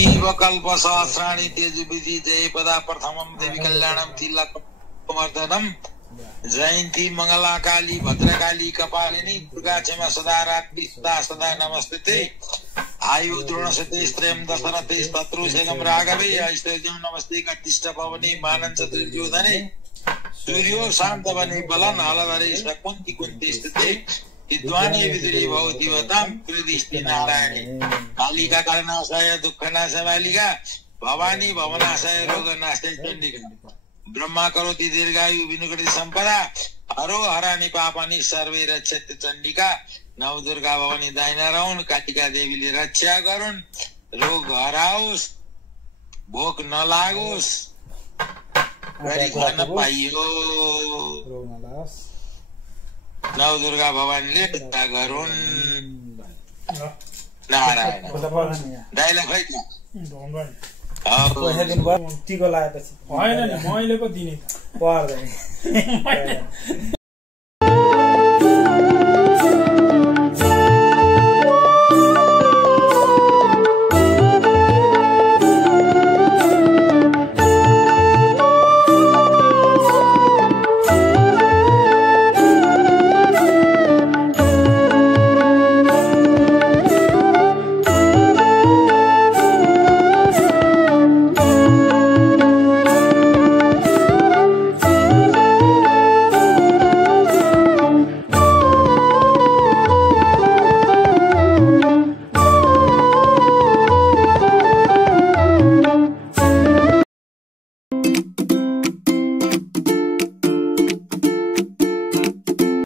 जीवकल्प सहस्राणि तेजविधि जय पदा प्रथमं देवी कल्याणम तिलकमर्दनम जयंती मंगला काली भद्रकाली कपालिनी दुर्गा क्षमा सदा रात्रि सदा नमस्ते आयु द्रोणसते स्त्रियं दशरथे शत्रुशेखं राघवे ऐश्वर्यं नमस्ते कटिष्ठ पवने मानन चतुर्योधने सूर्यो शान्तवने बलं हलधरे शकुन्ति कुन्ति स्थिते विद्वानी विदुरी भवतीवतां कृदिष्टि नारायणी कालिका कालनाशाय दुःखनाशाय बालिका भवानी भवनाशाय रोगनाशाय चण्डिका ब्रह्मा करोति दीर्घायु विनुकति सम्पदा हरो हरानि पापानि सर्वे रक्षति चण्डिका नव दुर्गा भवानी दाहिना रहून् कालिका देवीले रक्षा गरून् रोग हराओस् भोक नलागोस् गरी खान पाइयो नव दुर्गा भवानीले रक्षा गरून् नारायण डाइलग है टिको लगाएपछि होइन नि मैले पो दिने पर्दैन